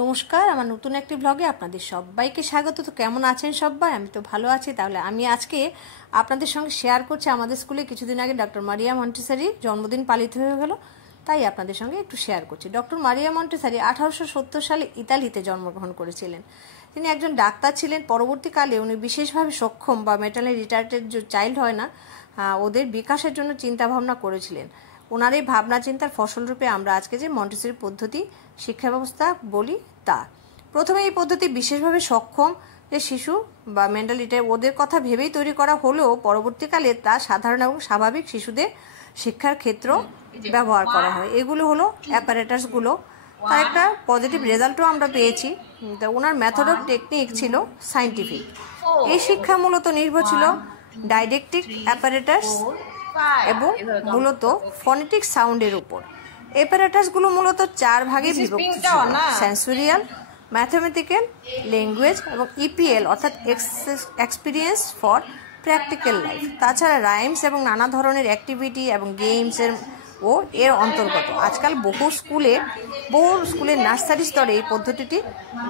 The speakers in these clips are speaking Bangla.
নমস্কার, আমার নতুন একটি ব্লগে আপনাদের সবাইকে স্বাগত। তো কেমন আছেন সবাই? আমি তো ভালো আছি। তাহলে আমি আজকে আপনাদের সঙ্গে শেয়ার করছি আমাদের স্কুলে কিছুদিন আগে ডক্টর মারিয়া মন্টেসরি জন্মদিন পালিত হয়ে গেল, তাই আপনাদের সঙ্গে একটু শেয়ার করছি। ডক্টর মারিয়া মন্টেসরি 1870 সালে ইতালিতে জন্মগ্রহণ করেছিলেন। তিনি একজন ডাক্তার ছিলেন। পরবর্তীকালে উনি বিশেষভাবে সক্ষম বা মেন্টালি রিটার্ডেড যে চাইল্ড হয় না, ওদের বিকাশের জন্য চিন্তা ভাবনা করেছিলেন। ওনার এই ভাবনা চিন্তার ফসলরূপে আমরা আজকে যে মন্টেসরি পদ্ধতি শিক্ষা ব্যবস্থা বলি তা। প্রথমে এই পদ্ধতি বিশেষভাবে সক্ষম যে শিশু বা মেন্টালিটি ওদের কথা ভেবেই তৈরি করা হলেও পরবর্তীকালে তা সাধারণ এবং স্বাভাবিক শিশুদের শিক্ষার ক্ষেত্র ব্যবহার করা হয়। এগুলো হলো অ্যাপারেটাসগুলো। তার একটা পজিটিভ রেজাল্টও আমরা পেয়েছি। ওনার মেথড অফ টেকনিক ছিল সায়েন্টিফিক। এই শিক্ষা মূলত নির্ভর ছিল ডাইডেক্টিক অ্যাপারেটাস এবং মূলত ফনেটিক সাউন্ডের উপর। অ্যাপারেটাসগুলো মূলত 4 ভাগে বিভক্ত ছিল: সেন্সরিয়াল, ম্যাথমেটিক্যাল, ল্যাঙ্গুয়েজ এবং ইপিএল অর্থাৎ এক্সপিরিয়েন্স ফর প্র্যাকটিক্যাল লাইফ। তাছাড়া রাইমস এবং নানা ধরনের অ্যাক্টিভিটি এবং গেমসের এর অন্তর্গত। আজকাল বহু স্কুলে নার্সারি স্তরে এই পদ্ধতিটি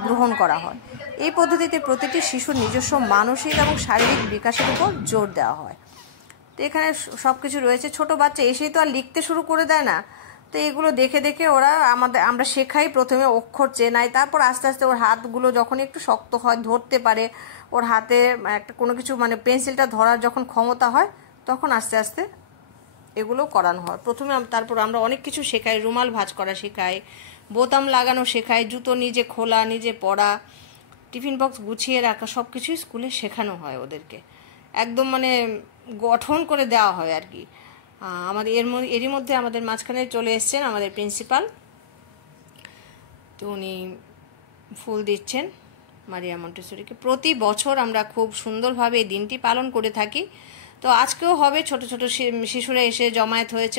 গ্রহণ করা হয়। এই পদ্ধতিতে প্রতিটি শিশুর নিজস্ব মানসিক এবং শারীরিক বিকাশের উপর জোর দেওয়া হয়। তো এখানে সব কিছু রয়েছে। ছোট বাচ্চা এসেই তো আর লিখতে শুরু করে দেয় না, তো এগুলো দেখে দেখে আমরা শেখাই। প্রথমে অক্ষর চেনাই, তারপর আস্তে আস্তে ওর হাতগুলো যখন একটু শক্ত হয়, ধরতে পারে, ওর হাতে একটা কোনো কিছু পেন্সিলটা ধরার যখন ক্ষমতা হয়, তখন আস্তে আস্তে এগুলো করানো হয়। তারপর আমরা অনেক কিছু শেখাই। রুমাল ভাঁজ করা শেখাই, বোতাম লাগানো শেখাই, জুতো নিজে খোলা, নিজে পরা, টিফিন বক্স গুছিয়ে রাখা, সব কিছুই স্কুলে শেখানো হয় ওদেরকে। একদম গঠন করে দেওয়া হয় আর কি। আমাদের এরই মধ্যে আমাদের মাঝখানে চলে এসছেন আমাদের প্রিন্সিপাল। তো উনি ফুল দিচ্ছেন মারিয়া মন্টেসরিকে। প্রতি বছর আমরা খুব সুন্দরভাবে এই দিনটি পালন করে থাকি। তো আজকেও হবে। ছোট ছোট শিশুরা এসে জমায়েত হয়েছে।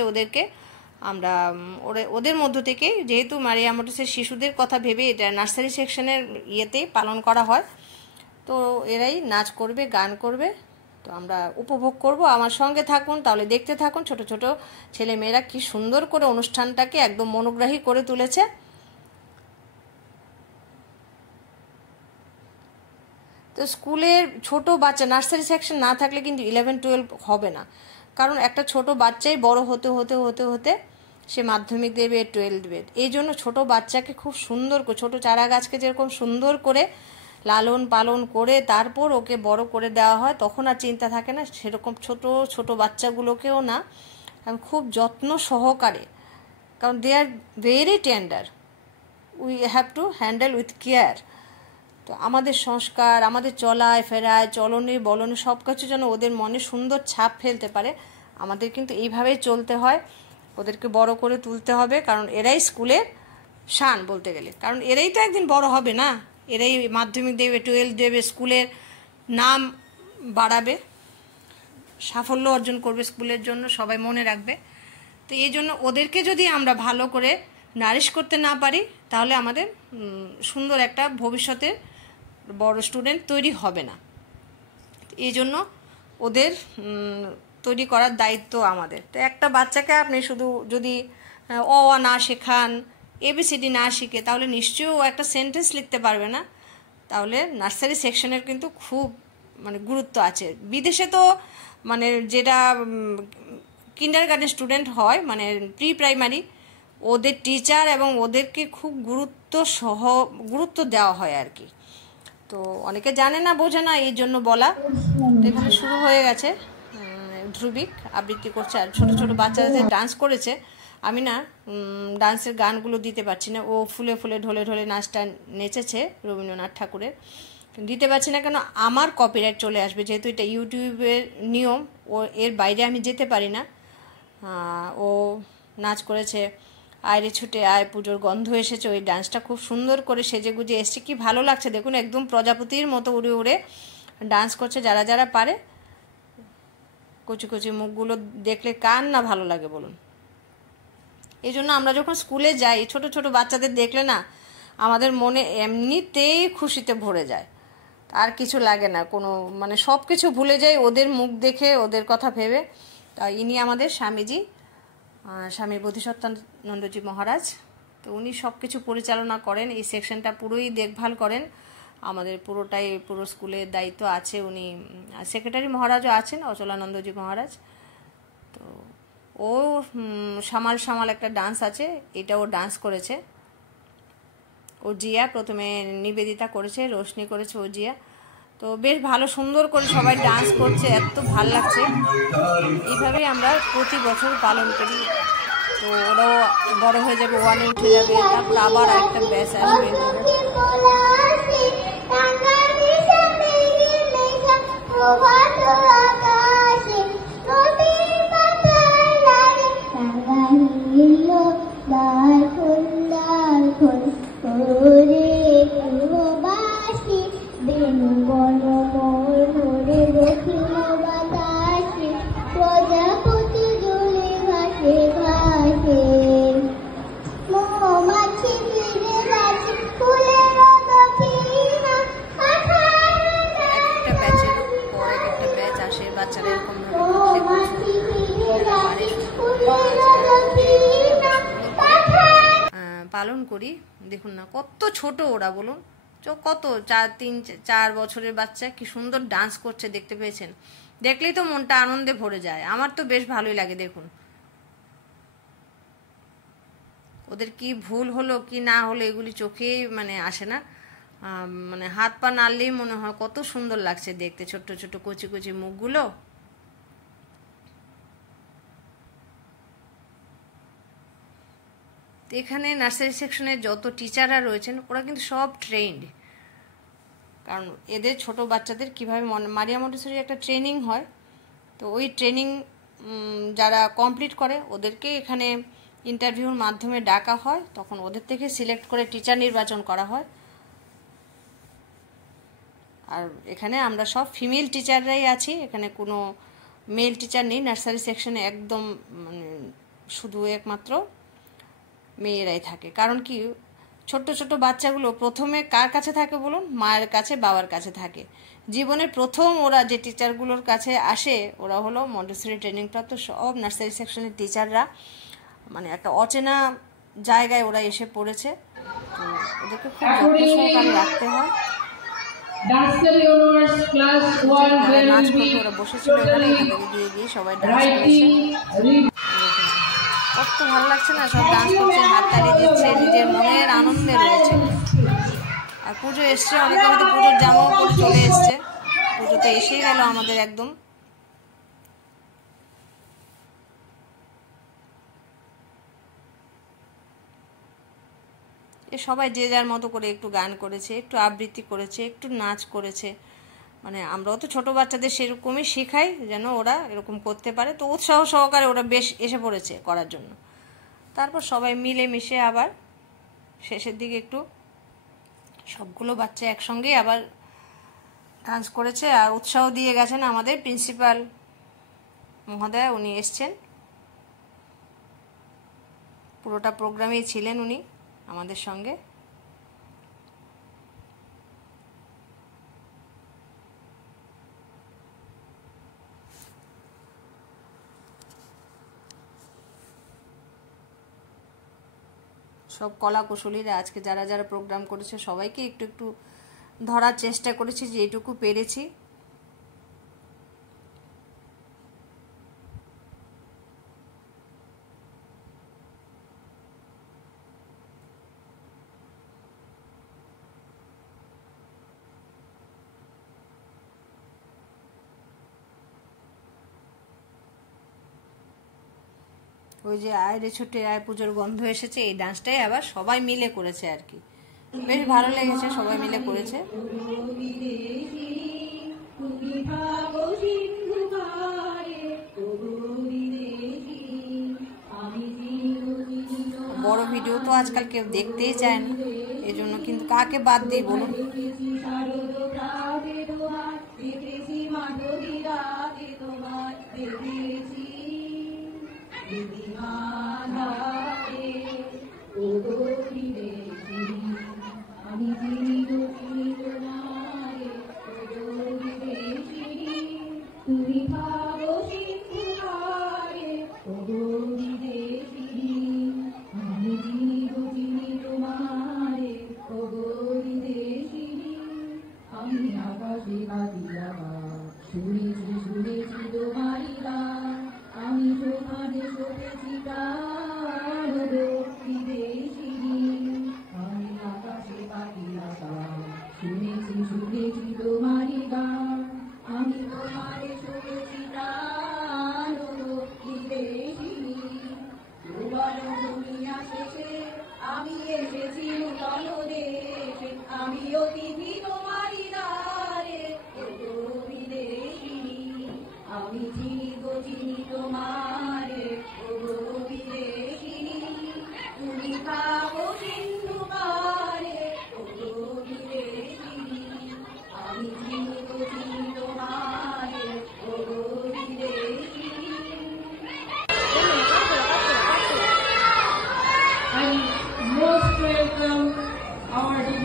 ওদের মধ্য থেকে, যেহেতু মারিয়া মন্টেসরি শিশুদের কথা ভেবে এটা নার্সারি সেকশনের ইয়েতেই পালন করা হয়, তো এরাই নাচ করবে, গান করবে। তো আমরা উপভোগ করব। আমার সঙ্গে থাকুন, তাহলে দেখতে থাকুন ছোট ছোট ছেলে মেয়েরা কি সুন্দর করে অনুষ্ঠানটাকে একদম মনোগ্রাহী করে তুলেছে। তো স্কুলের ছোট বাচ্চা নার্সারি সেকশন না থাকলে কিন্তু 11-12 হবে না। কারণ একটা ছোট বাচ্চাই বড় হতে হতে হতে হতে সে মাধ্যমিক দেবে, 12 দেবে। এই জন্য ছোট বাচ্চাকে খুব সুন্দর করে, ছোট চারা গাছকে যেরকম সুন্দর করে লালন পালন করে তারপর ওকে বড় করে দেওয়া হয়, তখন আর চিন্তা থাকে না। সেরকম ছোট ছোট বাচ্চাগুলোকেও না খুব যত্ন সহকারে, কারণ they are very tender, we have to handle with care. তো আমাদের সংস্কার, আমাদের চলায় ফেরায়, চলনে বলনে সব কিছু যেন ওদের মনে সুন্দর ছাপ ফেলতে পারে, আমাদের কিন্তু এইভাবেই চলতে হয়। ওদেরকে বড় করে তুলতে হবে, কারণ এরাই স্কুলের শান বলতে গেলে। কারণ এরাই তো একদিন বড় হবে না, এরাই মাধ্যমিক দেবে, 12 দেবে, স্কুলের নাম বাড়াবে, সাফল্য অর্জন করবে স্কুলের জন্য, সবাই মনে রাখবে। তো এই জন্য ওদেরকে যদি আমরা ভালো করে নারিশ করতে না পারি, তাহলে আমাদের সুন্দর একটা ভবিষ্যতে বড় স্টুডেন্ট তৈরি হবে না। এই জন্য ওদের তৈরি করার দায়িত্ব আমাদের। তো একটা বাচ্চাকে আপনি শুধু যদি অ আ না শেখান, এবিসিডি না শিখে, তাহলে নিশ্চয়ই ও একটা সেন্টেন্স লিখতে পারবে না। তাহলে নার্সারি সেকশনের কিন্তু খুব গুরুত্ব আছে। বিদেশে তো যেটা কিন্ডারগার্টেন স্টুডেন্ট হয়, প্রি প্রাইমারি, ওদের টিচার এবং ওদেরকে খুব গুরুত্ব দেওয়া হয় আর কি। তো অনেকে জানে না, বোঝে না, এই জন্য বলা। এখানে শুরু হয়ে গেছে। ধ্রুবিক আবৃত্তি করছে আর ছোট ছোট বাচ্চারা যে ডান্স করেছে, আমি না ডান্সের গানগুলো দিতে পারছি না। ও ফুলে ফুলে ঢলে ঢলে নাচটা নেচেছে রবীন্দ্রনাথ ঠাকুরের, দিতে পারছি না কেন, আমার কপিরাইট চলে আসবে, যেহেতু এটা ইউটিউবের নিয়ম। এর বাইরে আমি যেতে পারি না। ও নাচ করেছে আয়রে ছুটে আয়, পুজোর গন্ধ এসেছে। ওই ডান্সটা খুব সুন্দর করে সেজে গুজে এসছে, কি ভালো লাগছে দেখুন। একদম প্রজাপতির মতো উড়ে উড়ে ডান্স করছে। যারা যারা পারে, কচি কচি মুখগুলো দেখলে কার না ভালো লাগে বলুন। এই জন্য আমরা যখন স্কুলে যাই, ছোট ছোট বাচ্চাদের দেখলে না আমাদের মনে এমনিতেই খুশিতে ভরে যায়, আর কিছু লাগে না, কোনো সব কিছু ভুলে যাই ওদের মুখ দেখে, ওদের কথা ভেবে। তা ইনি আমাদের স্বামী বোধিসত্ত্বানন্দজি মহারাজ। তো উনি সব কিছু পরিচালনা করেন, এই সেকশনটা পুরোই দেখভাল করেন, আমাদের পুরো স্কুলের দায়িত্ব আছে। উনি সেক্রেটারি মহারাজও আছেন, অচলানন্দজি মহারাজ। তো ও সামাল সামাল একটা ডান্স আছে, এটা ও ডান্স করেছে। ও জিয়া প্রথমে নিবেদিতা করেছে, রোশনি করেছে ও জিয়া। তো বেশ ভালো সুন্দর করে সবাই ডান্স করছে, এত ভাল লাগছে। এইভাবেই আমরা প্রতি বছর পালন করি। তো ওরাও বড় হয়ে যাবে, ওয়ানে উঠে যাবে, তারপর আবার একটা ব্যাচ আসবে। পালন করি। দেখুন না কত ছোট ওরা, বলুন কত 4 বছরের বাচ্চা কি সুন্দর ডান্স করছে, দেখতে পেয়েছেন? দেখলেই তো মনটা আনন্দে ভরে যায়। আমার তো বেশ ভালোই লাগে। দেখুন ওদের কি ভুল হলো কি না হলো এগুলি চোখেই মানে আসে না, মানে হাত পা নাড়লেই মনে হয় কত সুন্দর লাগছে দেখতে, ছোট্ট ছোট কচি কচি মুখগুলো। এখানে নার্সারি সেকশনে যত টিচাররা রয়েছেন ওরা কিন্তু সব ট্রেন্ড, কারণ এদের ছোট বাচ্চাদের কীভাবে মারিয়া মন্টেসরি একটা ট্রেনিং হয়। তো ওই ট্রেনিং যারা কমপ্লিট করে ওদেরকে এখানে ইন্টারভিউর মাধ্যমে ডাকা হয়, তখন ওদের থেকে সিলেক্ট করে টিচার নির্বাচন করা হয়। আর এখানে আমরা সব ফিমেল টিচাররাই আছি, এখানে কোনো মেল টিচার নেই নার্সারি সেকশনে, একদম মানে শুধু একমাত্র মেয়েরাই থাকে। কারণ কি ছোট্ট ছোট বাচ্চাগুলো প্রথমে কার কাছে থাকে বলুন? মায়ের কাছে, বাবার কাছে থাকে। জীবনের প্রথম ওরা যে টিচারগুলোর কাছে আসে ওরা হলো মন্টেসরি ট্রেনিংপ্রাপ্ত সব নার্সারি সেকশনের টিচাররা। মানে একটা অচেনা জায়গায় ওরা এসে পড়েছে, তো ওদেরকে খুব যত্ন সহকারে রাখতে হয়। নাচ করতে ওরা বসেছিল এখানে, এখান থেকে গিয়ে গিয়ে সবাই ডান্স করেছে। কত ভালো লাগছে না, সব ডান্স করছে, হাততালি দিচ্ছে, নিজের মনের আনন্দে রয়েছে। আর পুজো এসছে, অনেকে হয়তো পুজোর জামাও পরে চলে এসছে, পুজো তো এসেই গেল আমাদের একদম। সবাই যে যার মতো করে একটু গান করেছে, একটু আবৃত্তি করেছে, একটু নাচ করেছে। মানে আমরাও তো ছোট বাচ্চাদের সেরকমই শেখাই যেন ওরা এরকম করতে পারে। তো উৎসাহ সহকারে ওরা বেশ এসে পড়েছে করার জন্য। তারপর সবাই মিলে মিশে আবার শেষের দিকে একটু সবগুলো বাচ্চা একসঙ্গেই আবার ডান্স করেছে। আর উৎসাহ দিয়ে গেছেন আমাদের প্রিন্সিপাল মহোদয়, উনি এসছেন, পুরোটা প্রোগ্রামেই ছিলেন উনি আমাদের সঙ্গে। সব কলা কুশলীরা আজকে যারা যারা প্রোগ্রাম করেছে সবাইকে একটু একটু ধরার চেষ্টা করেছি, যেটুকু পেরেছি। ওই যে আয় রে ছুটে আয় পুজোর গন্ধ এসেছে, এই ডান্সটাই আবার সবাই মিলে করেছে আর কি, বেশ ভালো লেগেছে, সবাই মিলে করেছে। বড় ভিডিও তো আজকাল কেউ দেখতেই চায় না, এজন্য কিন্তু কাকে বাদ দিই বলুন?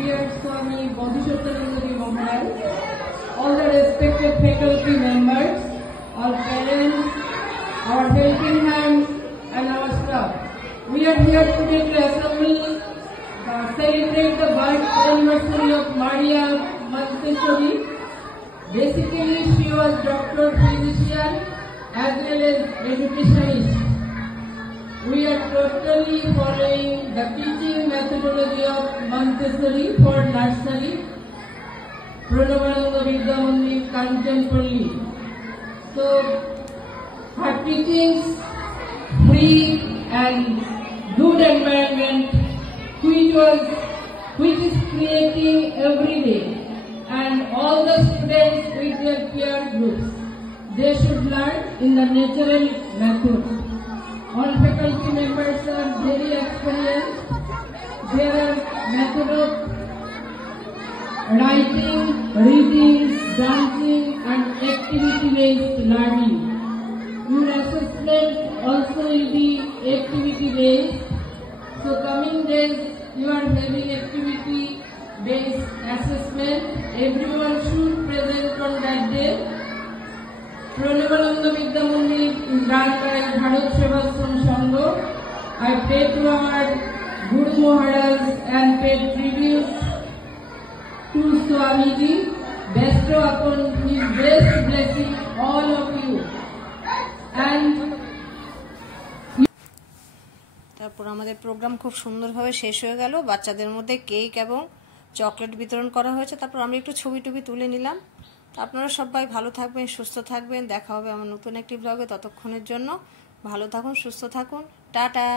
dear Swami Bodhisattvananda Maharaj, all the respected faculty members, our parents, our helping hands, and our staff. We are here today to assemble, celebrate the birth anniversary of Maria Montessori. Basically, she was doctor, physician, as well as educationist. We are totally following the teaching methodology of Montessori for nursery, Pranavananda Vidya Mandir, Kanchanpalli. So, her teachings, free and good environment, which is creating every day, and all the students with their peer groups, they should learn in the natural method. All faculty members are very experienced. There are methods of writing, reading, dancing, and activity-based learning. Your assessment also will be activity-based. So coming days, you are having activity-based assessment. Everyone should present on that day. Pranavananda Vidya Mandir is run by Bharat Sevashram Sangha. I pray to our Guru Maharaj and pay tribute to Swamiji. Bestow upon his best blessing all of you. And তারপর আমাদের প্রোগ্রাম খুব সুন্দরভাবে শেষ হয়ে গেল। বাচ্চাদের মধ্যে কেক এবং চকলেট বিতরণ করা হয়েছে। তারপর আমরা একটু ছবি টবি তুলে নিলাম। তো আপনারা সবাই ভালো থাকবেন, সুস্থ থাকবেন। দেখা হবে আমার নতুন একটি ব্লগে। ততক্ষণের জন্য ভালো থাকুন, সুস্থ থাকুন। টাটা।